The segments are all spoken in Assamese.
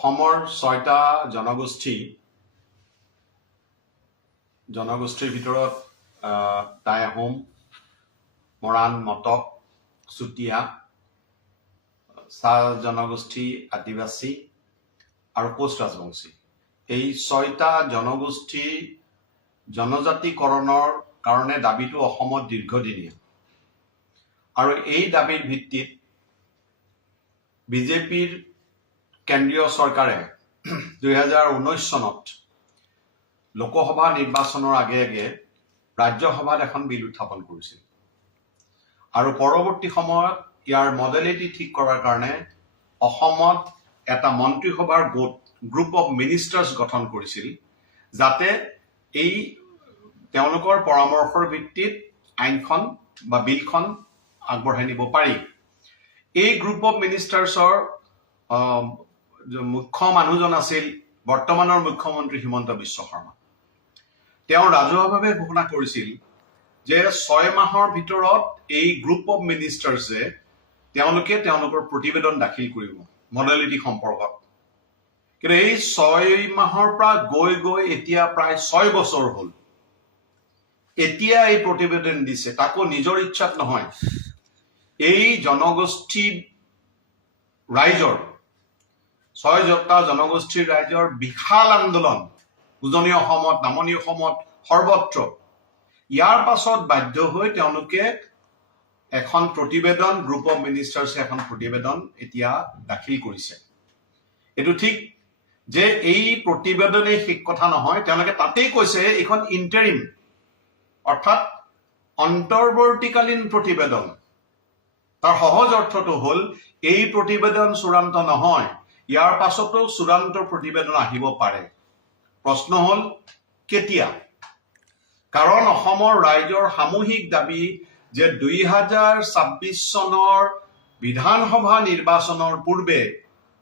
অসমৰ ৬টা জনগোষ্ঠীৰ ভিতৰত টাই আহোম, মৰাণ, মটক, চুতীয়া, চাহ জনগোষ্ঠী, আদিবাসী আৰু কোচ ৰাজবংশী। এই ৬টা জনগোষ্ঠী জনজাতিকৰণৰ কাৰণে দাবীটো অসমত দীৰ্ঘদিনীয়া আৰু এই দাবীৰ ভিত্তিত বিজেপিৰ কেন্দ্ৰীয় চৰকাৰে ২০১৯ চনত লোকসভা নিৰ্বাচনৰ আগে আগে ৰাজ্যসভাত এখন বিল উত্থাপন কৰিছিল আৰু পৰৱৰ্তী সময়ত ইয়াৰ মডেলিটি ঠিক কৰাৰ কাৰণে অসমত এটা মন্ত্ৰীসভাৰ গ্ৰুপ অফ মিনিষ্টাৰ্ছ গঠন কৰিছিল যাতে এই তেওঁলোকৰ পৰামৰ্শৰ ভিত্তিত আইনখন বা বিলখন আগবঢ়াই নিব পাৰি। এই গ্ৰুপ অফ মিনিষ্টাৰ্ছৰ মুখ্য মানুহজন আছিল বৰ্তমানৰ মুখ্যমন্ত্ৰী হিমন্ত বিশ্ব শৰ্মা। তেওঁ ৰাজহুৱাভাৱে ঘোষণা কৰিছিল যে ৬ মাহৰ ভিতৰত এই গ্ৰুপ অফ মিনিষ্টাৰ্ছে তেওঁলোকে তেওঁলোকৰ প্ৰতিবেদন দাখিল কৰিব মডেলিটি সম্পৰ্কত। কিন্তু এই ৬ মাহৰ পৰা গৈ গৈ এতিয়া প্ৰায় ৬ বছৰ হ'ল, এতিয়া এই প্ৰতিবেদন দিছে, তাকো নিজৰ ইচ্ছাত নহয়। এই জনগোষ্ঠী ৰাইজৰ ৬টা জনগোষ্ঠীৰ ৰাইজৰ বিশাল আন্দোলন উজনি অসমত, নামনি অসমত, সৰ্বত্ৰ। ইয়াৰ পাছত বাধ্য হৈ তেওঁলোকে এখন প্ৰতিবেদন, গ্ৰুপ অফ মিনিষ্টাৰ্ছে এখন প্ৰতিবেদন এতিয়া দাখিল কৰিছে। এইটো ঠিক যে এই প্ৰতিবেদনে শেষ কথা নহয়, তেওঁলোকে তাতেই কৈছে এইখন ইণ্টাৰিম অৰ্থাৎ অন্তৰ্বৰ্তীকালীন প্ৰতিবেদন। তাৰ সহজ অৰ্থটো হ'ল এই প্ৰতিবেদন চূড়ান্ত নহয়, ইয়াৰ পাছতো চূড়ান্ত প্ৰতিবেদন আহিব পাৰে। প্ৰশ্ন হ'ল কেতিয়া? কাৰণ অসমৰ ৰাইজৰ সামূহিক দাবী যে ২০২৬ চনৰ বিধানসভা নিৰ্বাচনৰ পূৰ্বে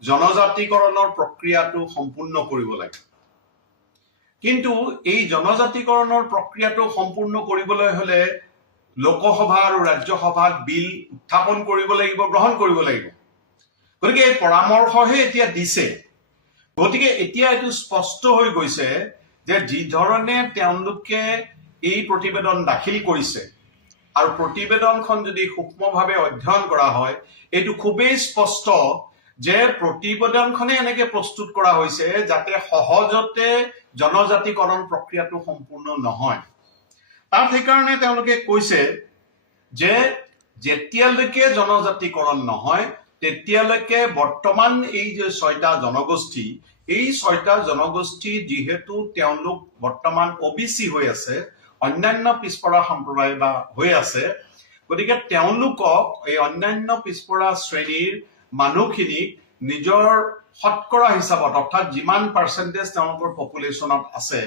জনজাতিকৰণৰ প্ৰক্ৰিয়াটো সম্পূৰ্ণ কৰিব লাগে। কিন্তু এই জনজাতিকৰণৰ প্ৰক্ৰিয়াটো সম্পূৰ্ণ কৰিবলৈ হ'লে লোকসভা আৰু ৰাজ্যসভাত বিল উত্থাপন কৰিব লাগিব, গ্ৰহণ কৰিব লাগিব। গতিকে এই পৰামৰ্শহে এতিয়া দিছে। গতিকে এতিয়া এইটো স্পষ্ট হৈ গৈছে যে যি ধৰণে তেওঁলোকে এই প্ৰতিবেদন দাখিল কৰিছে আৰু প্ৰতিবেদনখন যদি সূক্ষ্মভাৱে অধ্যয়ন কৰা হয়, এইটো খুবেই স্পষ্ট যে প্ৰতিবেদনখনে এনেকে প্ৰস্তুত কৰা হৈছে যাতে সহজতে জনজাতিকৰণ প্ৰক্ৰিয়াটো সম্পূৰ্ণ নহয়। তাত সেইকাৰণে তেওঁলোকে কৈছে যে যেতিয়ালৈকে জনজাতিকৰণ নহয় তেতিয়ালৈকে বৰ্তমান এই যে ৬টা জনগোষ্ঠী, এই ৬টা জনগোষ্ঠী যিহেতু তেওঁলোক বৰ্তমান OBC হৈ আছে, অন্যান্য পিছপৰা সম্প্ৰদায় বা হৈ আছে, গতিকে তেওঁলোকক এই অন্যান্য পিছপৰা শ্ৰেণীৰ মানুহখিনিক নিজৰ শতকৰা হিচাপত অৰ্থাৎ যিমান পাৰ্চেণ্টেজ তেওঁলোকৰ পপুলেশ্যনত আছে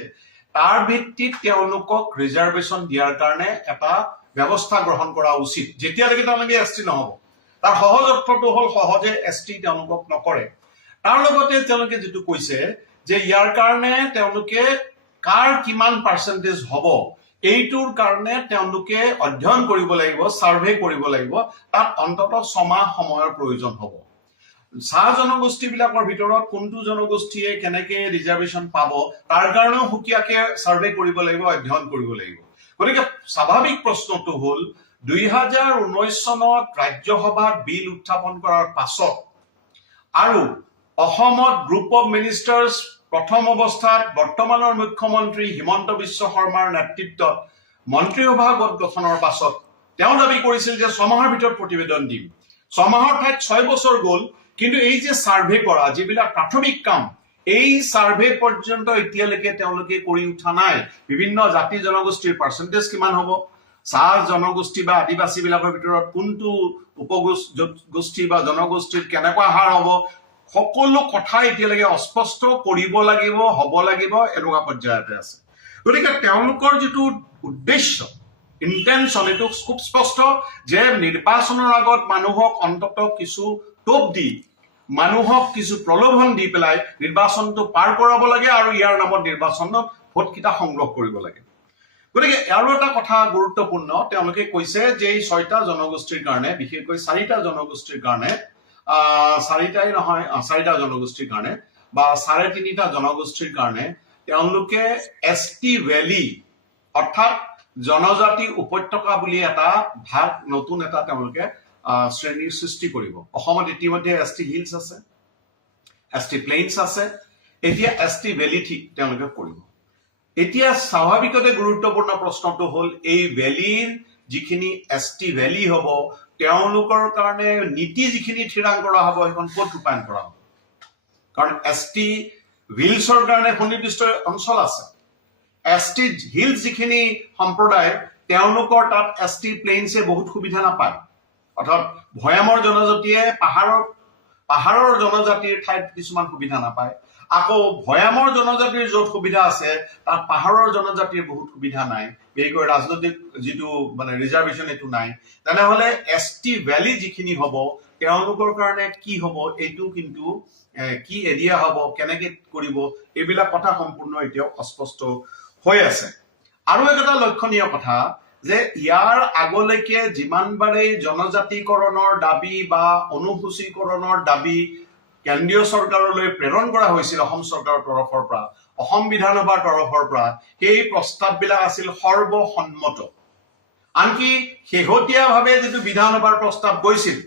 তাৰ ভিত্তিত তেওঁলোকক ৰিজাৰ্ভেশ্যন দিয়াৰ কাৰণে এটা ব্যৱস্থা গ্ৰহণ কৰা উচিত, যেতিয়ালৈকে তেওঁলোকে ST নহ'ব। তাৰ সহজ অৰ্থটো হ'ল সহজে ST তেওঁলোকক নকৰে। তাৰ লগতে তেওঁলোকে যিটো কৈছে যে ইয়াৰ কাৰণে তেওঁলোকে কাৰ কিমান পাৰ্চেণ্টেজ হ'ব এইটোৰ কাৰণে তেওঁলোকে অধ্যয়ন কৰিব লাগিব, ছাৰ্ভে কৰিব লাগিব। তাত অন্ততঃ ৬ মাহ সময়ৰ প্ৰয়োজন হ'ব। চাহ জনগোষ্ঠীবিলাকৰ ভিতৰত কোনটো জনগোষ্ঠীয়ে কেনেকে ৰিজাৰ্ভেশ্যন পাব তাৰ কাৰণেও সুকীয়াকে ছাৰ্ভে কৰিব লাগিব, অধ্যয়ন কৰিব লাগিব। গতিকে স্বাভাৱিক প্ৰশ্নটো হ'ল ২০১৯ চনত ৰাজ্যসভাত বিল উত্থাপন কৰাৰ পাছত আৰু অসমত গ্ৰুপ অফ মিনিষ্টাৰ্ছ প্ৰথম অৱস্থাত বৰ্তমানৰ মুখ্যমন্ত্ৰী হিমন্ত বিশ্ব শৰ্মাৰ নেতৃত্বত মন্ত্ৰীসভা গোট গঠনৰ পাছত তেওঁ দাবী কৰিছিল যে ৬ মাহৰ ভিতৰত প্ৰতিবেদন দিম। ৬ মাহৰ ঠাইত ৬ বছৰ গ'ল, কিন্তু এই যে ছাৰ্ভে কৰা যিবিলাক প্ৰাথমিক কাম, এই ছাৰ্ভে পৰ্যন্ত এতিয়ালৈকে তেওঁলোকে কৰি উঠা নাই। বিভিন্ন জাতি জনগোষ্ঠীৰ পাৰ্চেণ্টেজ কিমান হ'ব, চাহ জনগোষ্ঠী বা আদিবাসী বিলাকৰ ভিতৰত কোনটো উপগোষ্ঠী বা জনগোষ্ঠীৰ কেনেকুৱা হাৰ হ'ব, সকলো কথা এতিয়ালৈকে অস্পষ্ট, কৰিব লাগিব, হ'ব লাগিব, এনেকুৱা পৰ্যায়তে আছে। গতিকে তেওঁলোকৰ যিটো উদ্দেশ্য, ইণ্টেনশ্যন, এইটো খুব স্পষ্ট যে নিৰ্বাচনৰ আগত মানুহক অন্ততঃ কিছু টোপ দি, মানুহক কিছু প্ৰলোভন দি পেলাই নিৰ্বাচনটো পাৰ কৰাব লাগে আৰু ইয়াৰ নামত নিৰ্বাচনত ভোটকেইটা সংগ্ৰহ কৰিব লাগে। গতিকে আৰু এটা কথা গুৰুত্বপূৰ্ণ, তেওঁলোকে কৈছে যে এই ৬টা জনগোষ্ঠীৰ কাৰণে, বিশেষকৈ ৪টা জনগোষ্ঠীৰ কাৰণে, ৪টা জনগোষ্ঠীৰ কাৰণে বা 3.5টা জনগোষ্ঠীৰ কাৰণে তেওঁলোকে ST ভ্যালি অৰ্থাৎ জনজাতি উপত্যকা বুলি এটা ভাগ নতুন এটা তেওঁলোকে শ্ৰেণীৰ সৃষ্টি কৰিব অসমত ইতিমধ্যে ST হিলছ আছে ST প্লেইনছ আছে এতিয়া ST ভ্যালি ঠিক তেওঁলোকে কৰিব এতিয়া স্বাভাৱিকতে গুৰুত্বপূৰ্ণ প্ৰশ্নটো হ'ল এই ভ্যালিৰ যিখিনি ST ভ্যালি হ'ব তেওঁলোকৰ কাৰণে নীতি যিখিনি থিৰাং কৰা হ'ব এখন ক'ত ৰূপায়ণ কৰা হ'ব কাৰণ ST হিলছৰ কাৰণে সুনিৰ্দিষ্ট অঞ্চল আছে ST হিলছ যিখিনি সম্প্ৰদায় তেওঁলোকৰ তাত ST প্লেইনছে বহুত সুবিধা নাপায় অৰ্থাৎ ভৈয়ামৰ জনজাতিয়ে পাহাৰৰ জনজাতিৰ ঠাইত কিছুমান সুবিধা নাপায় আকৌ ভৈয়ামৰ জনজাতিৰ য'ত সুবিধা আছে তাত পাহাৰৰ জনজাতিৰ বহুত সুবিধা নাই বিশেষকৈ ৰাজনৈতিক যিটো মানে ৰিজাৰ্ভেশ্যন এইটো নাই তেনেহ'লে ST ভ্যালি যিখিনি হ'ব তেওঁলোকৰ কাৰণে কি হ'ব এইটো কিন্তু কি এৰিয়া হ'ব কেনেকৈ কৰিব এইবিলাক কথা সম্পূৰ্ণ এতিয়াও অস্পষ্ট হৈ আছে আৰু এটা লক্ষণীয় কথা যে ইয়াৰ আগলৈকে যিমানবাৰে জনজাতিকৰণৰ দাবী বা অনুসূচীকৰণৰ দাবী কেন্দ্ৰীয় চৰকাৰলৈ প্ৰেৰণ কৰা হৈছিল অসম চৰকাৰৰ তৰফৰ পৰা অসম বিধানসভাৰ তৰফৰ পৰা সেই প্ৰস্তাৱবিলাক আছিল সৰ্বসন্মত আনকি শেহতীয়াভাৱে যিটো বিধানসভাৰ প্ৰস্তাৱ গৈছিল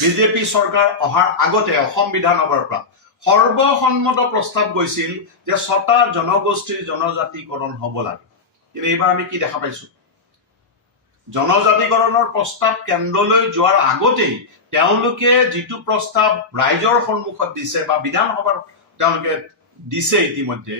বিজেপি চৰকাৰ অহাৰ আগতে অসম বিধানসভাৰ পৰা সৰ্বসন্মত প্ৰস্তাৱ গৈছিল যে 6টা জনগোষ্ঠীৰ জনজাতিকৰণ হ'ব লাগে কিন্তু এইবাৰ আমি কি দেখা পাইছো জনজাতিকৰণৰ প্ৰস্তাৱ কেন্দ্ৰলৈ যোৱাৰ আগতেই তেওঁলোকে যিটো প্ৰস্তাৱ ৰাইজৰ সন্মুখত দিছে বা বিধানসভাৰ তেওঁলোকে দিছে ইতিমধ্যে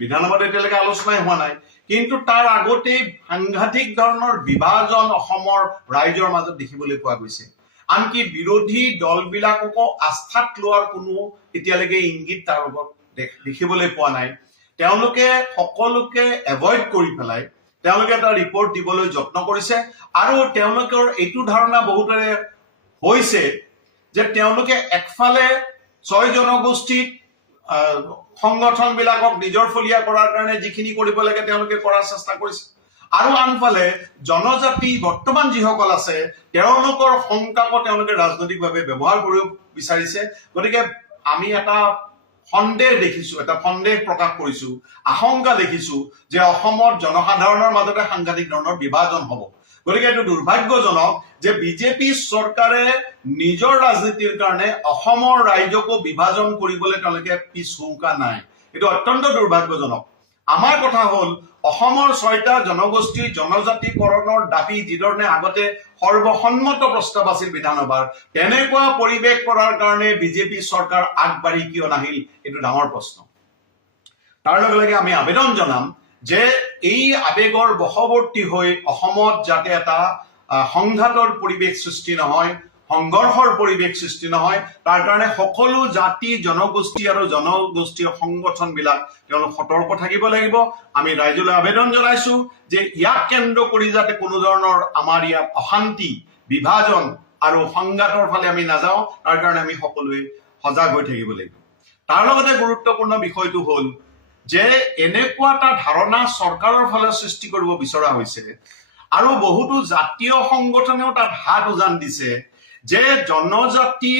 বিধানসভাত এতিয়ালৈকে আলোচনাই হোৱা নাই কিন্তু তাৰ আগতেই সাংঘাতিক ধৰণৰ বিভাজন অসমৰ ৰাইজৰ মাজত দেখিবলৈ পোৱা গৈছে আনকি বিৰোধী দলবিলাককো আস্থাত লোৱাৰ কোনো এতিয়ালৈকে ইংগিত তাৰ লগত দেখিবলৈ পোৱা নাই তেওঁলোকে সকলোকে এভয়েড কৰি পেলাই তেওঁলোকে এটা ৰিপৰ্ট দিবলৈ যত্ন কৰিছে আৰু তেওঁলোকৰ এইটো ধাৰণা বহুতৰে হৈছে যে তেওঁলোকে একফালে 6 জনগোষ্ঠীক সংগঠনবিলাকক নিজৰ ফলিয়া কৰাৰ কাৰণে যিখিনি কৰিব লাগে তেওঁলোকে কৰাৰ চেষ্টা কৰিছে আৰু আনফালে জনজাতি বৰ্তমান যিসকল আছে তেওঁলোকৰ সংকাকো তেওঁলোকে ৰাজনৈতিকভাৱে ব্যৱহাৰ কৰিব বিচাৰিছে গতিকে আমি এটা সন্দেহ দেখিছো এটা সন্দেহ প্ৰকাশ কৰিছো আশংকা দেখিছো যে অসমত জনসাধাৰণৰ মাজতে সাংঘাতিক ধৰণৰ বিভাজন হ'ব গতিকে এইটো দুৰ্ভাগ্যজনক যে বিজেপি চৰকাৰে নিজৰ ৰাজনীতিৰ কাৰণে অসমৰ ৰাইজকো বিভাজন কৰিবলৈ তেওঁলোকে পিছ হুঁকা নাই এইটো অত্যন্ত দুৰ্ভাগ্যজনক আমাৰ কথা হ'ল অসমৰ 6টা জনগোষ্ঠীৰ জনজাতিকৰণৰ দাবী যিধৰণে আগতে সৰ্বসন্মত প্ৰস্তাৱ আছিল বিধানসভাৰ তেনেকুৱা পৰিৱেশ কৰাৰ কাৰণে বিজেপি চৰকাৰ আগবাঢ়ি কিয় নাহিল এইটো ডাঙৰ প্ৰশ্ন তাৰ লগে লগে আমি আবেদন জনাম যে এই আবেগৰ বশৱৰ্তী হৈ অসমত যাতে এটা সংঘাতৰ পৰিৱেশ সৃষ্টি নহয় সংঘৰ্ষৰ পৰিৱেশ সৃষ্টি নহয় তাৰ কাৰণে সকলো জাতি জনগোষ্ঠী আৰু জনগোষ্ঠীৰ সংগঠনবিলাক তেওঁলোক সতৰ্ক থাকিব লাগিব আমি ৰাইজলৈ আবেদন জনাইছো যে ইয়াক কেন্দ্ৰ কৰি যাতে কোনো ধৰণৰ আমাৰ ইয়াত অশান্তি বিভাজন আৰু সংঘাতৰ ফালে আমি নাযাওঁ তাৰ কাৰণে আমি সকলোৱে সজাগ হৈ থাকিব লাগিব তাৰ লগতে গুৰুত্বপূৰ্ণ বিষয়টো হ'ল যে এনেকুৱা এটা ধাৰণা চৰকাৰৰ ফালে সৃষ্টি কৰিব বিচৰা হৈছে আৰু বহুতো জাতীয় সংগঠনেও তাত হাত উজান দিছে যে জনজাতি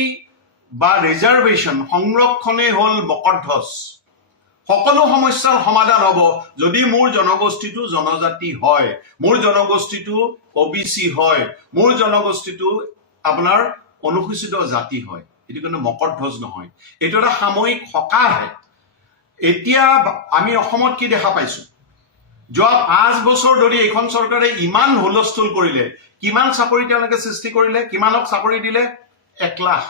বা ৰিজাৰ্ভেশ্যন সংৰক্ষণে হ'ল মকৰধ্বজ সকলো সমস্যাৰ সমাধান হ'ব যদি মোৰ জনগোষ্ঠীটো জনজাতি হয় মোৰ জনগোষ্ঠীটো OBC হয় মোৰ জনগোষ্ঠীটো আপোনাৰ অনুসূচিত জাতি হয় এটো কোনো মকৰধ্বজ নহয় এটো এটা সাময়িক সকাহে এতিয়া আমি অসমত কি দেখা পাইছো যোৱা 5 বছৰ ধৰি এখন চৰকাৰে ইমান হুলস্থুল কৰিলে কিমান চাকৰি তেওঁলোকে সৃষ্টি কৰিলে কিমানক চাকৰি দিলে 1 লাখ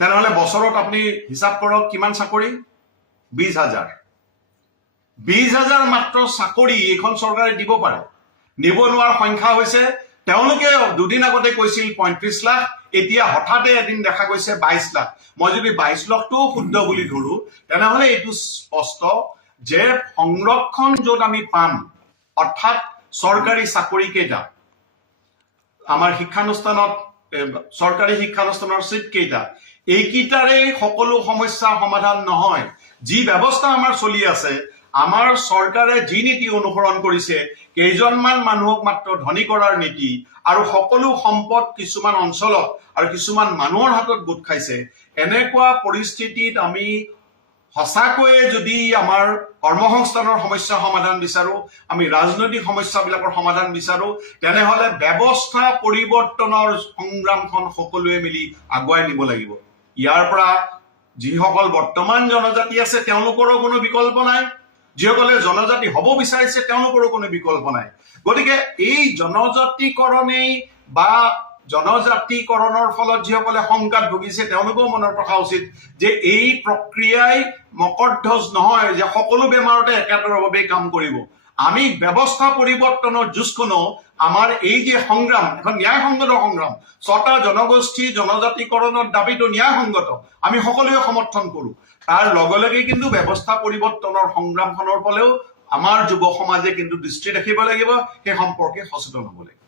তেনেহলে বছৰত আপুনি হিচাপ কৰক কিমান চাকৰি 20,000 মাত্ৰ চাকৰি এখন চৰকাৰে দিব পাৰে নিবনুৱাৰ সংখ্যা হৈছে তেওঁলোকে দুদিন আগতে কৈছিল 35 লাখ এতিয়া হঠাতে এদিন দেখা গৈছে 22 লাখ মই যদি 22 লাখটো শুদ্ধ বুলি ধৰো তেনেহলে এইটো স্পষ্ট যে সংৰক্ষণ য'ত আমি পাম অৰ্থাৎ চৰকাৰী চাকৰি কেইটা আমাৰ শিক্ষানুষ্ঠানত চৰকাৰী শিক্ষানুষ্ঠানৰ সিট কেইটা এইকিটাৰে সকলো সমস্যা সমাধান নহয় যি ব্যৱস্থা আমাৰ চলি আছে আমাৰ চৰকাৰে যি নীতি অনুসৰণ কৰিছে, কেইজনমান মানুহক মাত্ৰ ধনী কৰাৰ নীতি আৰু সকলো সম্পদ কিছুমান অঞ্চলত আৰু কিছুমান মানুহৰ হাতত গোট খাইছে, এনেকুৱা পৰিস্থিতিত আমি সঁচাকৈয়ে যদি আমাৰ কৰ্মসংস্থানৰ সমস্যা সমাধান বিচাৰো, আমি ৰাজনৈতিক সমস্যাবিলাকৰ সমাধান বিচাৰো, তেনেহলে ব্যৱস্থা পৰিৱৰ্তনৰ সংগ্ৰামখন সকলোৱে মিলি আগুৱাই নিব লাগিব। ইয়াৰ পৰা যিসকল বৰ্তমান জনজাতি আছে তেওঁলোকৰো কোনো বিকল্প নাই, যিসকলে জনজাতি হ'ব বিচাৰিছে তেওঁলোকৰো কোনো বিকল্প নাই। গতিকে এই জনজাতিকৰণেই বা জনজাতিকৰণৰ ফলত যিসকলে শংকাত ভুগিছে তেওঁলোকেও মনত ৰখা উচিত যে এই প্ৰক্ৰিয়াই মকৰধ্বজ নহয় যে সকলো বেমাৰতে একেদৰেভাৱেই কাম কৰিব। আমি ব্যৱস্থা পৰিৱৰ্তনৰ যুঁজখনো আমাৰ এই যে সংগ্ৰাম, এখন ন্যায়সংগত সংগ্ৰাম, 6টা জনগোষ্ঠী জনজাতিকৰণৰ দাবীটো ন্যায়সংগত, আমি সকলোৱে সমৰ্থন কৰো। তাৰ লগে লগে কিন্তু ব্যৱস্থা পৰিৱৰ্তনৰ সংগ্ৰামখনৰ ফালেও আমাৰ যুৱ সমাজে কিন্তু দৃষ্টি ৰাখিব লাগিব, সেই সম্পৰ্কে সচেতন হ'ব লাগিব।